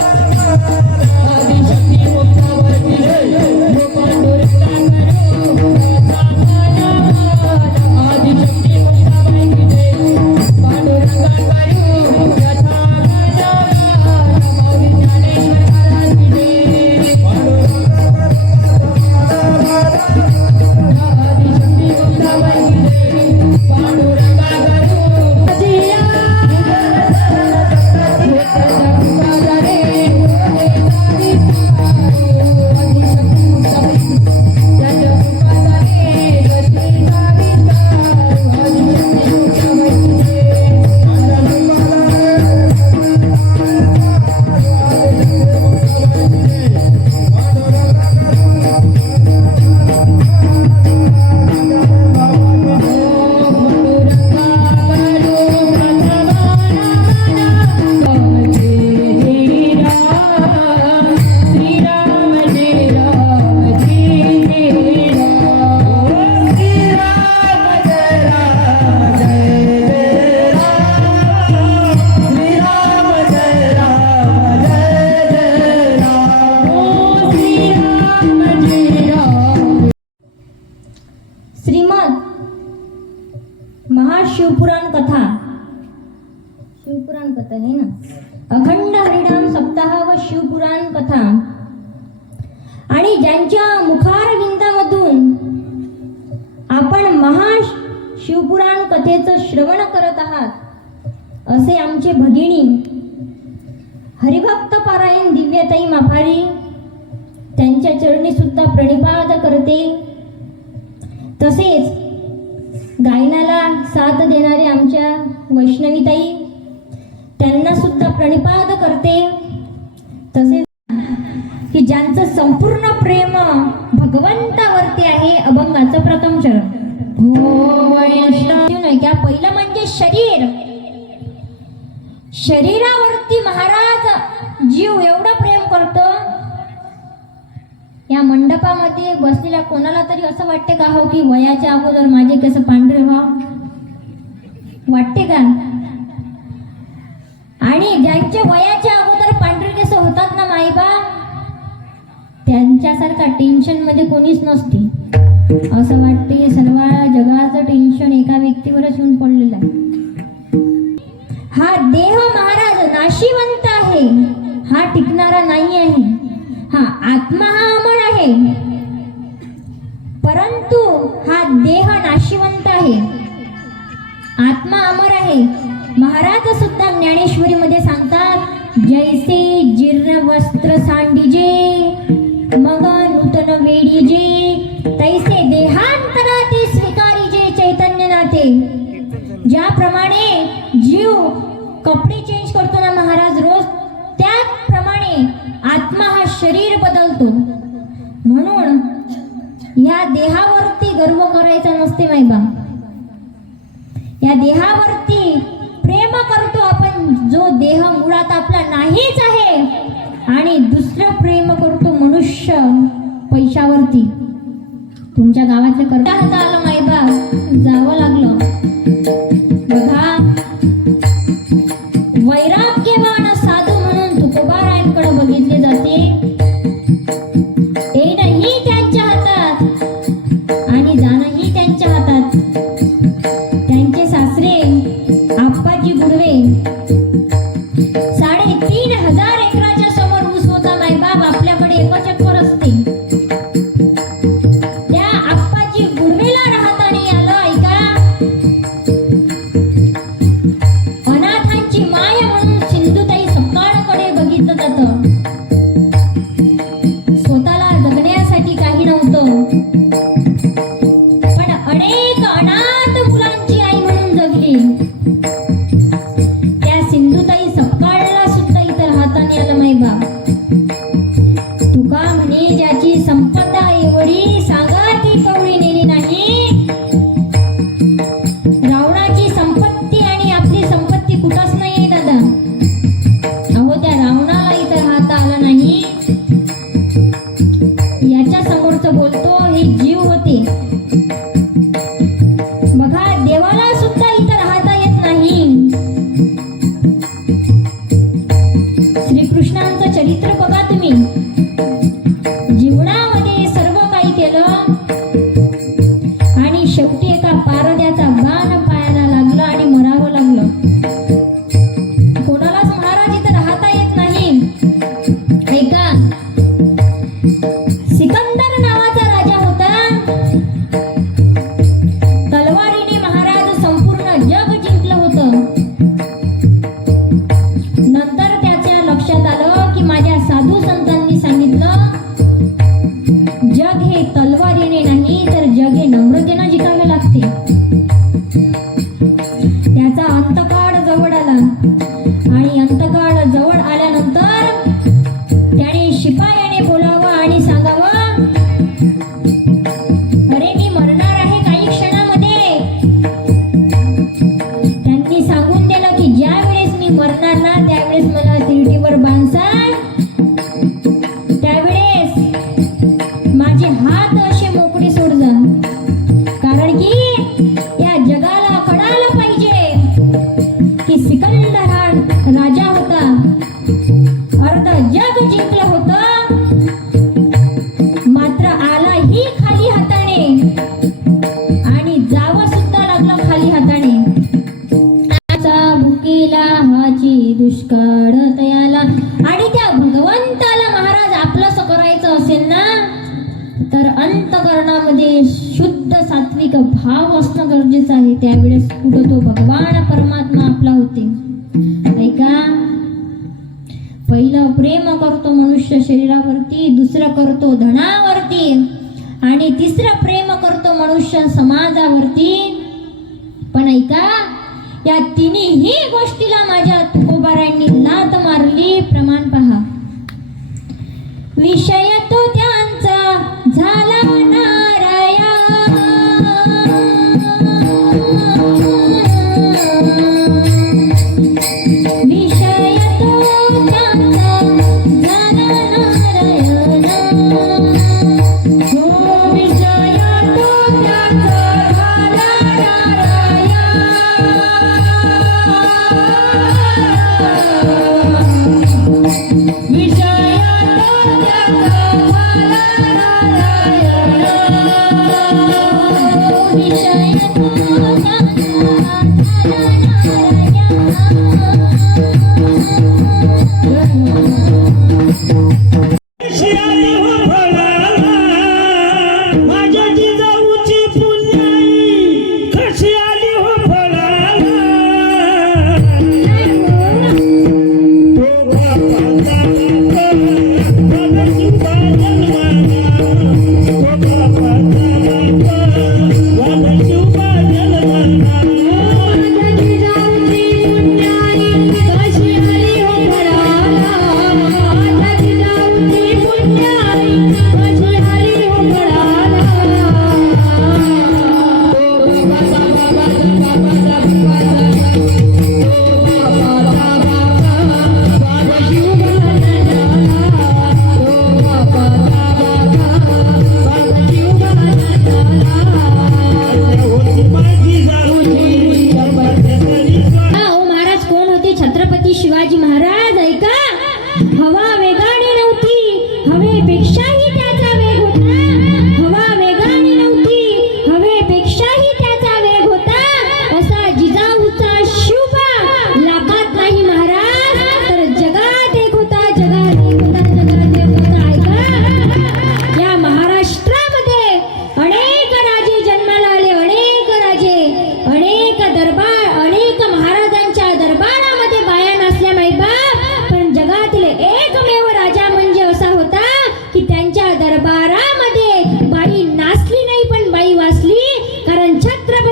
cantar. महा शिवपुराण कथेचं श्रवण करत आहात. असे आमचे भगिनी हरिभक्त पारायण दिव्यताई माफारी त्यांच्या चरणी सुद्धा प्रणिपाद करते. तसेच गायनाला साथ देणारे आमच्या वैष्णवीताई त्यांना सुद्धा प्रणिपाद करते. तसेच की ज्यांचं संपूर्ण प्रेम भगवंतावरती आहे अभंगाचं प्रथम चरण. हो नाही का पहिलं म्हणजे शरीर. शरीरावरती महाराज जीव एवढं प्रेम करतो. या मंडपामध्ये बसलेल्या कोणाला तरी असं वाटते का हो की वयाच्या अगोदर माझे कसं पांढरे व्हाव? वाटते का? आणि ज्यांचे वयाच्या अगोदर पांढरे केस होतात ना माईबा त्यांच्यासारखा टेन्शनमध्ये कोणीच नसते. असं वाटते सर्व जगाचं टेन्शन एका व्यक्तीवरच येऊन पडलेलं आहे. हा देह महाराज नाशिवंत आहे. हा टिकणारा नाही आहे. हा आत्मा हा अमर आहे. परंतु हा देह नाशिवंत आहे. आत्मा अमर आहे. महाराज सुद्धा ज्ञानेश्वरीमध्ये सांगतात जैसे जीर्ण वस्त्र सांडिजे मग नूतन वेडीजे तैसे देहांतरा ते स्वीकारीजे चैतन्य नाथे ज्याप्रमाणे जीव कपडे चेंज करतो ना महाराज रोज त्याचप्रमाणे आत्मा हा शरीर एक भाव असणं गरजेचं आहे. त्यावेळेस कुठं तो भगवान परमात्मा आपला होते. ऐका पहिलं प्रेम करतो मनुष्य शरीरावरती दुसरं करतो धनावरती आणि तिसरं प्रेम करतो मनुष्य समाजावरती. पण ऐका या तिन्ही गोष्टीला माझ्या तुकोबारांनी लात मारली. प्रमाण पहा. विषय तो त्या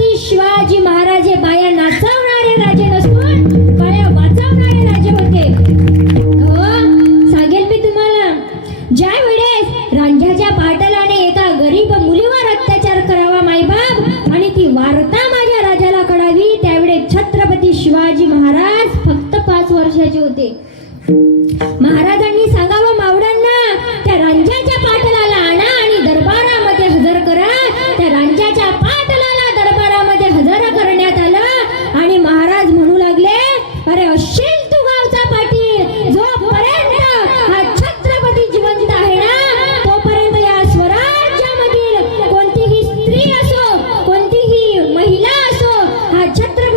छत्रपती शिवाजी महाराज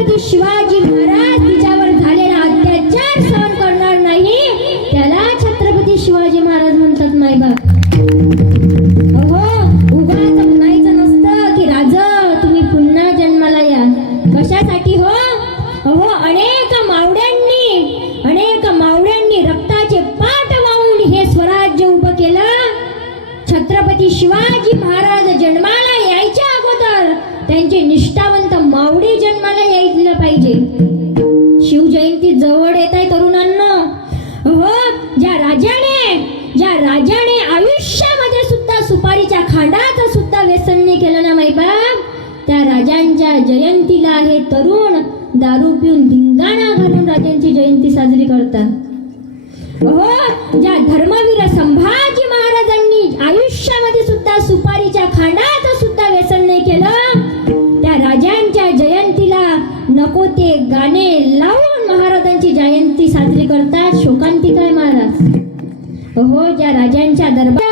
छत्रपती शिवाजी महाराज तिच्यावर झालेला अत्याचार सहन करणार नाही त्याला छत्रपती शिवाजी महाराज म्हणतात मायबाप अहो उगाच म्हणायचं नसतं की राज तुम्ही पुन्हा जन्माला या. कशासाठी हो? अहो अनेक मावड्यांनी अनेक मावड्यांनी रक्ताचे पाठ वाहून हे स्वराज्य उभं केलं. छत्रपती शिवाजी महाराज जन्माला यायच्या अगोदर त्यांचे निष्ठावंत मावडी जन्माला यायला पाहिजे. शिवजयंती जवळ येत आहे तरुणांना. हो ज्या राजाने ज्या राजाने आयुष्यामध्ये सुद्धा सुपारीच्या खांडाचा सुद्धा व्यसन नाही केलं ना बाप त्या राजांच्या जयंतीला हे तरुण दारू पिऊन धिंगाणा घालून राजांची जयंती साजरी करतात. हो ज्या धर्म करतात शोकांतिकाय महाराज. हो ज्या राजांच्या दरबार